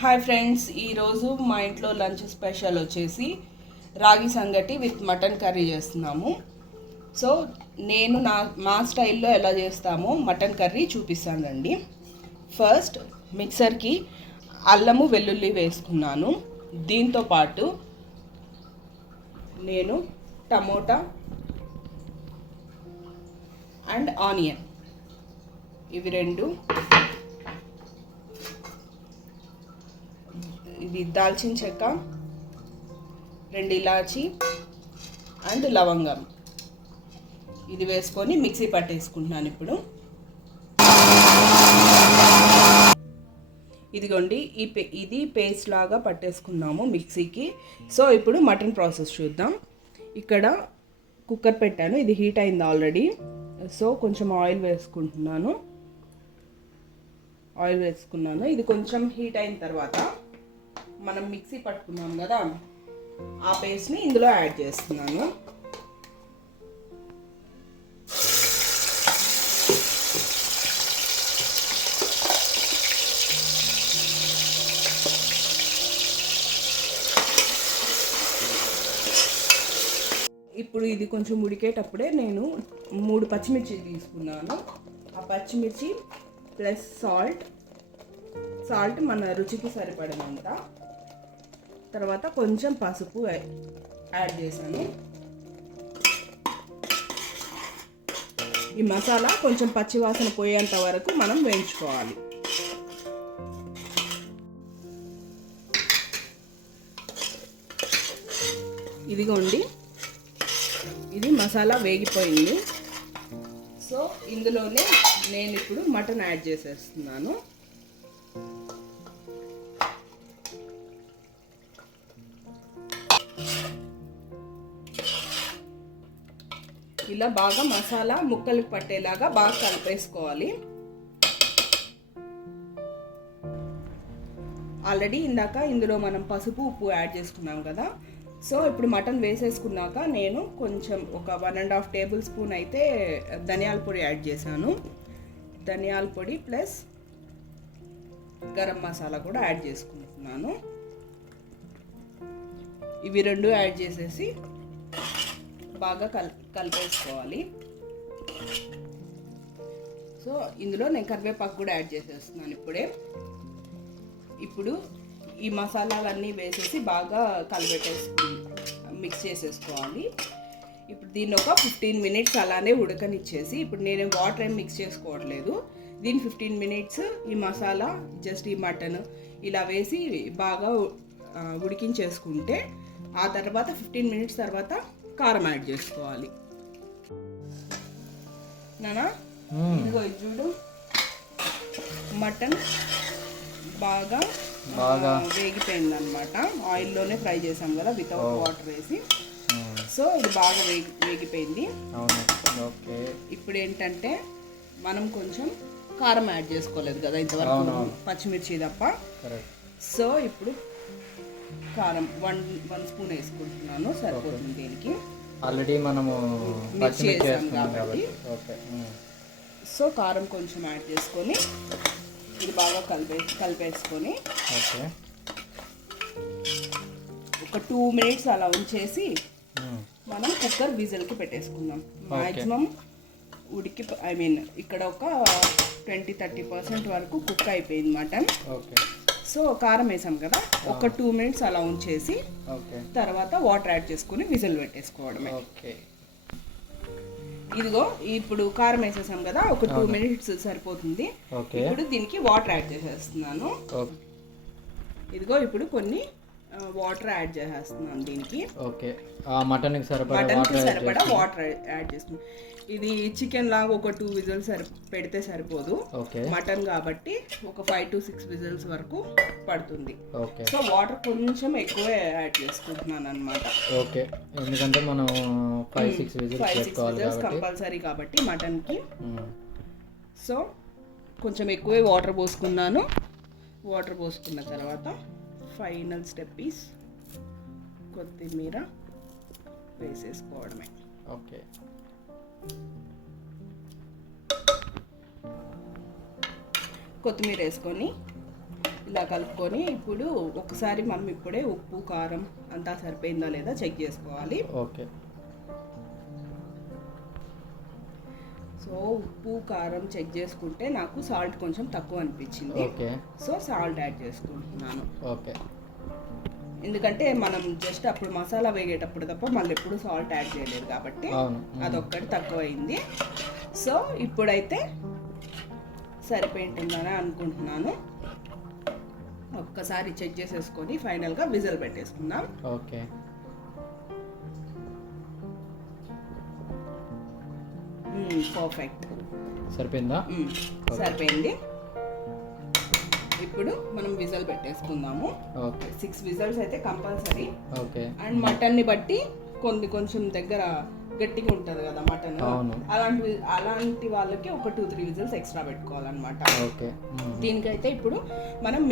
Hi friends, ఈరోజు మా ఇంట్లో లంచ్ స్పెషల్ వచ్చేసి రాగి సంగటి విత్ మటన్ కర్రీ చేస్తున్నాము. సో నేను మా స్టైల్లో ఎలా చేస్తామో మటన్ కర్రీ చూపిస్తానండి. ఫస్ట్ మిక్సర్కి అల్లము వెల్లుల్లి వేసుకున్నాను. దీంతో పాటు నేను టమోటా అండ్ ఆనియన్ ఇవి రెండు, ఇది దాల్చిన చెక్క, 2 ఇలాచి అండ్ లవంగం ఇది వేసుకొని మిక్సీ పట్టేసుకుంటున్నాను. ఇప్పుడు ఇదిగోండి ఇది పేస్ట్ లాగా పట్టేసుకున్నాము మిక్సీకి. సో ఇప్పుడు మటన్ ప్రాసెస్ చూద్దాం. ఇక్కడ కుక్కర్ పెట్టాను, ఇది హీట్ అయింది ఆల్రెడీ. సో కొంచెం ఆయిల్ వేసుకున్నాను. ఇది కొంచెం హీట్ అయిన తర్వాత మనం మిక్సీ పట్టుకున్నాం కదా, ఆ పేస్ట్ని ఇందులో యాడ్ చేస్తున్నాను. ఇప్పుడు ఇది కొంచెం ఉడికేటప్పుడే నేను 3 పచ్చిమిర్చి తీసుకున్నాను. ఆ పచ్చిమిర్చి ప్లస్ సాల్ట్ మన రుచికి సరిపడినంత, తర్వాత కొంచెం పసుపు యాడ్ చేశాను. ఈ మసాలా కొంచెం పచ్చివాసన పోయేంత వరకు మనం వేయించుకోవాలి. ఇదిగోండి, ఇది మసాలా వేగిపోయింది. సో ఇందులోనే నేను ఇప్పుడు మటన్ యాడ్ చేసేస్తున్నాను. ఇలా బాగా మసాలా ముక్కలకు పట్టేలాగా బాగా కలిపేసుకోవాలి. ఆల్రెడీ ఇందాక ఇందులో మనం పసుపు ఉప్పు యాడ్ చేసుకున్నాం కదా. సో ఇప్పుడు మటన్ వేసేసుకున్నాక నేను కొంచెం ఒక 1.5 టేబుల్ స్పూన్ అయితే ధనియాల పొడి యాడ్ చేశాను. ధనియాల పొడి ప్లస్ గరం మసాలా కూడా యాడ్ చేసుకుంటున్నాను. ఇవి రెండు యాడ్ చేసేసి బాగా కలిపేసుకోవాలి. సో ఇందులో నేను కరివేపాకు కూడా యాడ్ చేసేస్తున్నాను ఇప్పుడే. ఇప్పుడు ఈ మసాలాలన్నీ వేసేసి బాగా మిక్స్ చేసేసుకోవాలి. ఇప్పుడు దీన్ని ఒక 15 మినిట్స్ అలానే ఉడకనిచ్చేసి, ఇప్పుడు నేను వాటర్ ఏం మిక్స్ చేసుకోవట్లేదు. దీన్ని 15 మినిట్స్ ఈ మసాలా జస్ట్ ఈ మటన్ ఇలా వేసి బాగా ఉడికించేసుకుంటే, ఆ తర్వాత 15 మినిట్స్ తర్వాత కారం యాడ్ చేసుకోవాలి. నానా ఇదిగో ఇది చూడు, మటన్ బాగా వేగిపోయింది అనమాట. ఆయిల్లోనే ఫ్రై చేసాం కదా వితౌట్ వాటర్ వేసి. సో ఇది బాగా వేగిపోయింది. ఇప్పుడు ఏంటంటే మనం కొంచెం కారం యాడ్ చేసుకోలేదు కదా ఇంతవరకు, పచ్చిమిర్చి తప్ప. సో ఇప్పుడు కారం 1 స్పూన్ వేసుకుంటున్నాను, సరిపోతుంది దీనికి. ఆల్రెడీ మనము మిక్స్ చేసాం కాబట్టి. సో కారం కొంచెం యాడ్ చేసుకొని ఇది బాగా కలిపేసుకొని ఒక 2 మినిట్స్ అలా ఉంచేసి మనం కుక్కర్ విజిల్కి పెట్టేసుకుందాం. మ్యాక్సిమం ఇక్కడ ఒక 20-30% వరకు కుక్ అయిపోయింది మటన్. సో కారం వేసాం కదా, ఒక 2 మినిట్స్ అలా ఉంచేసి తర్వాత వాటర్ యాడ్ చేసుకుని విజిల్ పెట్టేసుకోవడమే. ఇదిగో ఇప్పుడు కారం వేసేసాం కదా, ఒక 2 మినిట్స్ సరిపోతుంది. ఇప్పుడు దీనికి వాటర్ యాడ్ చేసేస్తున్నాను. ఇదిగో ఇప్పుడు కొన్ని వాటర్ యాడ్ చేసేస్తున్నాను దీనికి. మటన్కి సరిపడా వాటర్ యాడ్ చేస్తున్నాను. ఇది చికెన్ లాగా ఒక 2 విజిల్స్ పెడితే సరిపోదు, మటన్ కాబట్టి ఒక 5 to 6 విజిల్స్ వరకు పడుతుంది. సో వాటర్ కొంచెం ఎక్కువ యాడ్ చేసుకుంటున్నాను అనమాట. ఎందుకంటే మనం 5-6 విజిల్స్ కంపల్సరీ కాబట్టి మటన్కి. సో కొంచెం ఎక్కువే వాటర్ పోసుకున్నాను. వాటర్ పోసుకున్న తర్వాత ఫైనల్ స్టెప్ ఈస్ కొత్తిమీర వేసేసుకోవడమే. కొత్తిమీర వేసుకొని ఇలా కలుపుకొని ఇప్పుడు ఒకసారి మనం ఇప్పుడే ఉప్పు కారం అంతా సరిపోయిందా లేదా చెక్ చేసుకోవాలి. ఓకే. సో ఉప్పు కారం చెక్ చేసుకుంటే నాకు సాల్ట్ కొంచెం తక్కువ అనిపించింది. ఓకే. సో సాల్ట్ యాడ్ చేసుకుంటున్నాను. ఓకే. ఎందుకంటే మనం జస్ట్ అప్పుడు మసాలా వేగేటప్పుడు తప్ప మళ్ళీ ఎప్పుడు సాల్ట్ యాడ్ చేయలేదు కాబట్టి అదొక్కటి తక్కువైంది. సో ఇప్పుడైతే సరిపోయింటుందని అనుకుంటున్నాను. ఒక్కసారి చెక్ చేసేసుకొని ఫైనల్గా విజిల్ పెట్టేసుకుందాం. ఓకే. పర్ఫెక్ట్. సరిపోయిందా? సరిపోయింది. ఇప్పుడు మనం విజిల్ పెట్టేసుకుందాము. 6 విజిల్స్ అయితే కంపల్సరీ. ఓకే. అండ్ మటన్ని బట్టి కొంచెం దగ్గర గట్టిగా ఉంటుంది కదా మటన్, అలాంటి వాళ్ళకి ఒక 2-3 విజిల్స్ ఎక్స్ట్రా పెట్టుకోవాలన్నమాట. ఓకే. దీనికైతే ఇప్పుడు మనం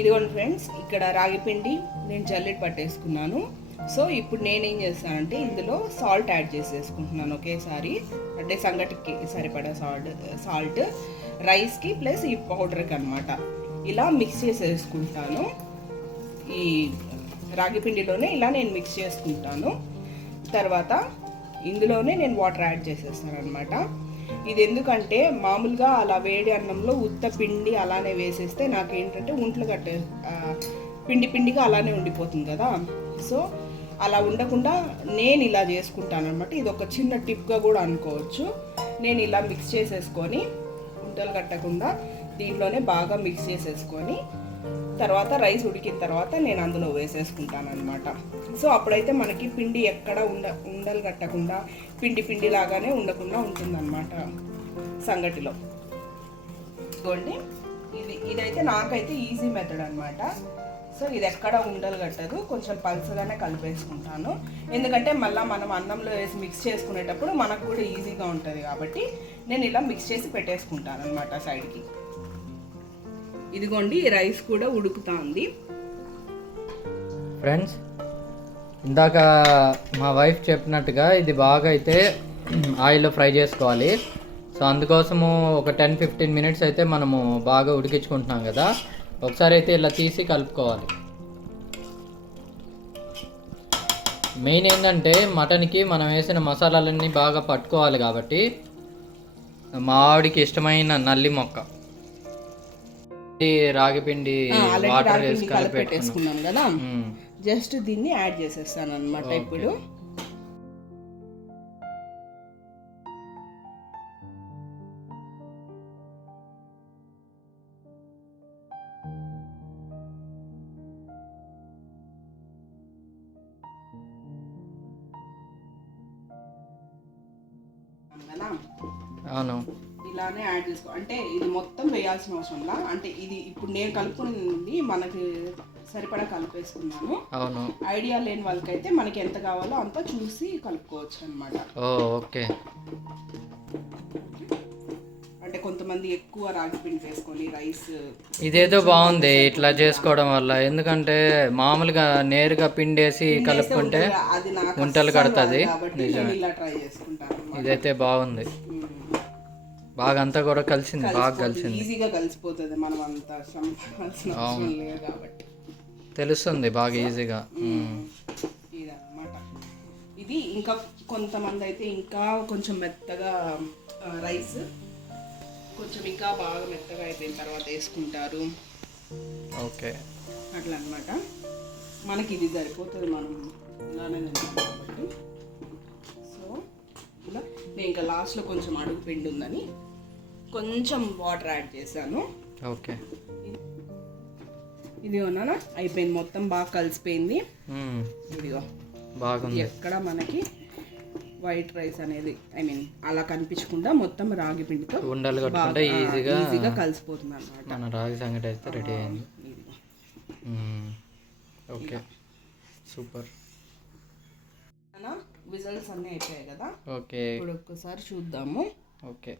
ఇదిగోండి ఫ్రెండ్స్, ఇక్కడ రాగి పిండి నేను జల్లెడ పట్టేసుకున్నాను. సో ఇప్పుడు నేనేం చేస్తానంటే ఇందులో సాల్ట్ యాడ్ చేసేసుకుంటున్నాను ఒకేసారి. అంటే సంగటికి సరిపడా సాల్ట్ రైస్కి ప్లస్ ఈ పౌడర్కి అనమాట. ఇలా మిక్స్ చేసేసుకుంటాను. ఈ రాగి పిండిలోనే ఇలా నేను మిక్స్ చేసుకుంటాను. తర్వాత ఇందులోనే నేను వాటర్ యాడ్ చేసేస్తాను అనమాట. ఇది ఎందుకంటే మామూలుగా అలా వేడి అన్నంలో ఉత్త పిండి అలానే వేసేస్తే నాకేంటంటే ఒంట్లు కట్టే పిండిగా అలానే ఉండిపోతుంది కదా. సో అలా ఉండకుండా నేను ఇలా చేసుకుంటాను అనమాట. ఇది ఒక చిన్న టిప్గా కూడా అనుకోవచ్చు. నేను ఇలా మిక్స్ చేసేసుకొని ఉంటలు కట్టకుండా దీంట్లోనే బాగా మిక్స్ చేసేసుకొని తర్వాత రైస్ ఉడికిన తర్వాత నేను అందులో వేసేసుకుంటాను అనమాట. సో అప్పుడైతే మనకి పిండి ఎక్కడ ఉండలు కట్టకుండా పిండి లాగానే ఉండకుండా ఉంటుందన్నమాట సంగటిలో. చూడండి, ఇదైతే నాకైతే ఈజీ మెథడ్ అనమాట. సో ఇది ఎక్కడ ఉండలు కట్టదు, కొంచెం పల్చగానే కలిపేసుకుంటాను. ఎందుకంటే మళ్ళీ మనం అన్నంలో వేసి మిక్స్ చేసుకునేటప్పుడు మనకు కూడా ఈజీగా ఉంటుంది కాబట్టి నేను ఇలా మిక్స్ చేసి పెట్టేసుకుంటాను అనమాట సైడ్కి. ఇదిగోండి, రైస్ కూడా ఉడుకుతుంది. ఫ్రెండ్స్, ఇందాక మా వైఫ్ చెప్పినట్టుగా ఇది బాగా అయితే ఆయిల్లో ఫ్రై చేసుకోవాలి. సో అందుకోసము ఒక 10-15 మినిట్స్ అయితే మనము బాగా ఉడికించుకుంటున్నాం కదా. ఒకసారి అయితే ఇలా తీసి కలుపుకోవాలి. మెయిన్ ఏంటంటే మటన్కి మనం వేసిన మసాలాలన్నీ బాగా పట్టుకోవాలి కాబట్టి మా ఆవిడికి ఇష్టమైన నల్లి మొక్క రాగి పిండి వాటర్ వేసి కలిపెట్టేసుకున్నాం కదా. జస్ట్ దీన్ని యాడ్ చేసేస్తాను అనమాట. ఇప్పుడు అవును, ఇలానే యాడ్ చేసుకో. అంటే ఇది మొత్తం వేయాల్సిన అవసరంలా. అంటే ఇది ఇప్పుడు నేను కలుపుకునేది మనకి సరిపడా కలిపేసుకున్నాను. అవును. ఐడియా లేని వాళ్ళకైతే మనకి ఎంత కావాలో అంత చూసి కలుపుకోవచ్చు అనమాట. ఓకే. అంటే కొంతమంది ఎక్కువ రాగి పిండి వేసుకొని రైస్. ఇదేదో బాగుంది ఇట్లా చేసుకోవడం వల్ల. ఎందుకంటే మామూలుగా నేరుగా పిండేసి కలుపుకుంటే అది నాకు ఉంటలు కడుతుంది. ఇలా ట్రై చేసుకుంటాను. ఇదైతే బాగుంది, బాగా అంతా కూడా కలిసింది, బాగా కలిసింది, ఈజీగా కలిసిపోతుంది. మనం అంతా శ్రమించాల్సిన అవసరం లేదు కాబట్టి తెలుస్తుంది బాగా ఈజీగా. ఇదన్నమాట. ఇది ఇంకా కొంతమంది అయితే ఇంకా కొంచెం మెత్తగా రైస్ కొంచెం ఇంకా బాగా మెత్తగా అయిపోయిన తర్వాత వేసుకుంటారు. ఓకే, అట్లా అనమాట. మనకి ఇది సరిపోతుంది, మనం ఇలానే తింటాం కాబట్టి. సో ఇలా నేను ఇంకా లాస్ట్లో కొంచెం అడుగు పిండి ఉందని కొంచెం వాటర్ యాడ్ చేశాను. ఓకే, ఇది ఉన్నానా అయిపోయింది, మొత్తం బాగా కలిసిపోయింది. ఇదిగో బాగుంది. ఎక్కడ మనకి వైట్ రైస్ అనేది అలా కనిపించకుండా మొత్తం రాగి పిండితో ఉండలు కట్టుకుంటే ఈజీగా కలిసిపోతుంది అన్నమాట. మన రాగి సంగటి అయితే రెడీ అయింది. Okay, super. విజిల్స్ అన్నీ అయిపోయాయి కదా. ఓకే, ఇప్పుడు ఒక్కసారి చూద్దాము. ఓకే,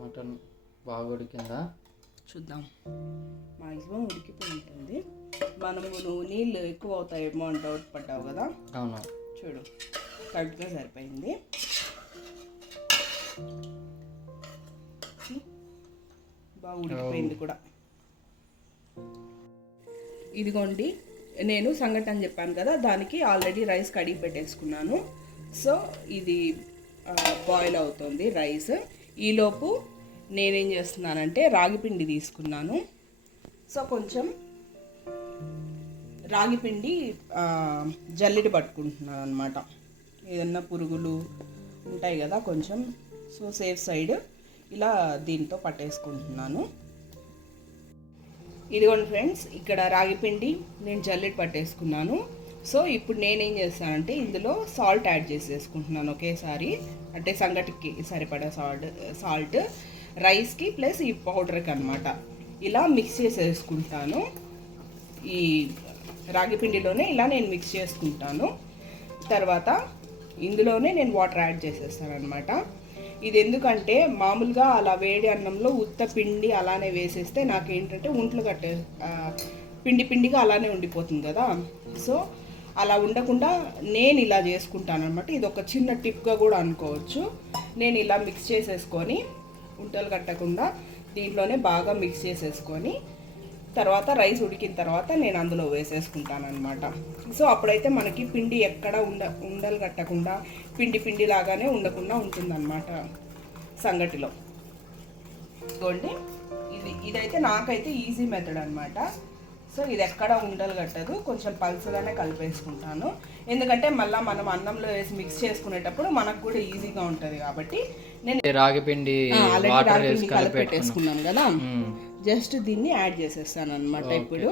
మటన్ బాగా ఉడికిందా చూద్దాం. మాక్సిమం ఉడికిపోయి ఉంటుంది. నువ్వు నీళ్ళు ఎక్కువ అవుతాయేమో అని డౌట్ పడ్డావు కదా. అవును, చూడు కరెక్ట్గా సరిపోయింది. బాగా ఉడికిపోయింది కూడా. ఇదిగోండి, నేను సంగటి అని చెప్పాను కదా, దానికి ఆల్రెడీ రైస్ కడిగి పెట్టేసుకున్నాను. సో ఇది బాయిల్ అవుతుంది రైస్. ఈలోపు నేనేం చేస్తున్నానంటే రాగిపిండి తీసుకున్నాను. సో కొంచెం రాగిపిండి జల్లెడ పట్టుకుంటున్నాను అనమాట. ఏదన్నా పురుగులు ఉంటాయి కదా కొంచెం, సో సేఫ్ సైడ్ ఇలా దీంతో పట్టేసుకుంటున్నాను. ఇదిగోండి ఫ్రెండ్స్, ఇక్కడ రాగిపిండి నేను జల్లెడ పట్టేసుకున్నాను. సో ఇప్పుడు నేనేం చేస్తానంటే ఇందులో సాల్ట్ యాడ్ చేసేసుకుంటున్నాను ఒకేసారి. అంటే సంగటికి సరిపడా సాల్ట్ రైస్కి ప్లస్ ఈ పౌడర్కి అనమాట. ఇలా మిక్స్ చేసేసుకుంటాను. ఈ రాగిపిండిలోనే ఇలా నేను మిక్స్ చేసుకుంటాను. తర్వాత ఇందులోనే నేను వాటర్ యాడ్ చేసేస్తాను అనమాట. ఇది ఎందుకంటే మామూలుగా అలా వేడి అన్నంలో ఉత్త పిండి అలానే వేసేస్తే నాకేంటంటే ఒంట్లు పిండిగా అలానే ఉండిపోతుంది కదా. సో అలా ఉండకుండా నేను ఇలా చేసుకుంటాను అనమాట. ఇది ఒక చిన్న టిప్గా కూడా అనుకోవచ్చు. నేను ఇలా మిక్స్ చేసేసుకొని ఉంటలు కట్టకుండా దీంట్లోనే బాగా మిక్స్ చేసేసుకొని తర్వాత రైస్ ఉడికిన తర్వాత నేను అందులో వేసేసుకుంటాను అనమాట. సో అప్పుడైతే మనకి పిండి ఎక్కడ ఉండలు కట్టకుండా పిండి లాగానే ఉండకుండా ఉంటుందన్నమాట సంగటిలో. ఇదిగోండి, ఇదైతే నాకైతే ఈజీ మెథడ్ అనమాట. సో ఇది ఎక్కడ ఉండలు కట్టదు, కొంచెం పల్చగానే కలిపేసుకుంటాను. ఎందుకంటే మళ్ళీ మనం అన్నంలో వేసి మిక్స్ చేసుకునేటప్పుడు మనకు కూడా ఈజీగా ఉంటుంది కాబట్టి నేను రాగిపిండి కలిపెట్టేసుకున్నాం కదా, జస్ట్ దీన్ని యాడ్ చేసేస్తాను అనమాట. ఇప్పుడు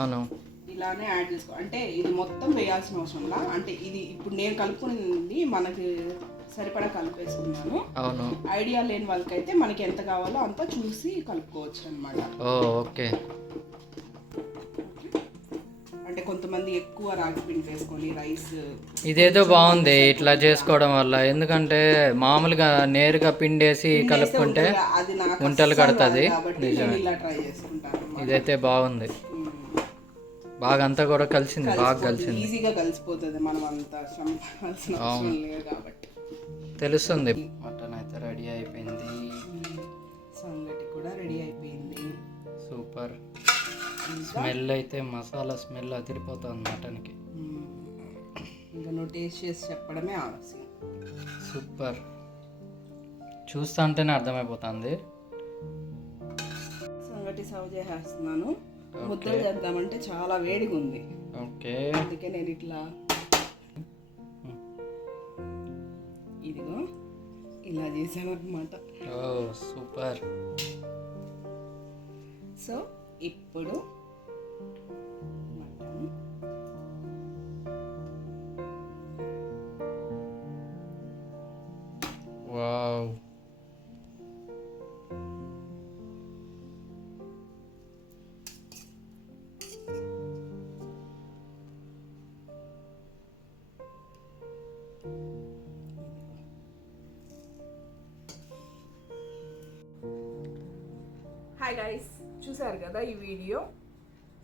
అవును, ఇలానే యాడ్ చేసుకో. అంటే ఇది మొత్తం వేయాల్సిన అవసరంలా, అంటే ఇది ఇప్పుడు నేను కలుపుకునేది మనకి సరిపడా కలిపేసుకున్నాను. అవును, ఐడియా లేని వాళ్ళకైతే మనకి ఎంత కావాలో అంత చూసి కలుపుకోవచ్చు అనమాట. ఓకే. అంటే కొంతమంది ఎక్కువ రాగి పిండి వేసుకొని రైస్. ఇదేదో బాగుంది ఇట్లా చేసుకోవడం వల్ల. ఎందుకంటే మామూలుగా నేరుగా పిండేసి కలుపుకుంటే అది నాకు ఉంటలు కడుతుంది. ఇలా ట్రై చేసుకుంటాను. ఇదైతే బాగుంది, బాగా అంతా కూడా కలిసింది, బాగా కలిసింది, ఈజీగా కలిసిపోతుంది. మనం అంతా శ్రమ పడాల్సిన అవసరం లేదు కాబట్టి. తెలుస్తుంది. మటన్ అయితే రెడీ అయిపోయింది, సంగటి కూడా రెడీ అయిపోయింది. సూపర్. స్మెల్ అయితే మసాలా స్మెల్ అదిరిపోతుంది మటన్కి. ఇంకా నువ్వు టేస్ట్ చేసి చెప్పడమే ఆలస్యం. సూపర్, చూస్తా అంటేనే అర్థమైపోతుంది. సంగటి సర్వ్ చేసేస్తున్నాను. ముద్దలు చేద్దామంటే చాలా వేడిగా ఉంది. ఓకే, అందుకే నేను ఇట్లా ఇదిగో ఇలా చేశాను అనమాట. ఓ సూపర్. సో ఇప్పుడు మటన్ వావ్, హాయ్ గైస్, చూసారు కదా ఈ వీడియో.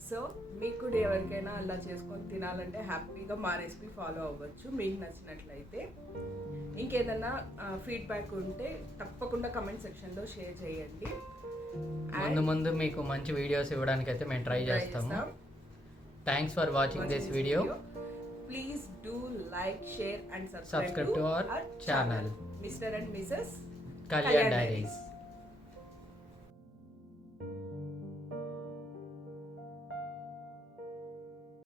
సో మీకు కూడా ఎవరికైనా అలా చేసుకొని తినాలంటే హ్యాపీగా మా రెసిపీ ఫాలో అవ్వచ్చు మీకు నచ్చినట్లయితే. ఇంకేదన్నా ఫీడ్బ్యాక్ ఉంటే తప్పకుండా కమెంట్ సెక్షన్లో షేర్ చేయండి. ముందు మీకు మంచి వీడియోస్ ఇవ్వడానికి అయితే మేము ట్రై చేస్తాము. Thanks for watching this video. Please do like, share and subscribe to our channel, Mr. and Mrs. Kalyan Diaries.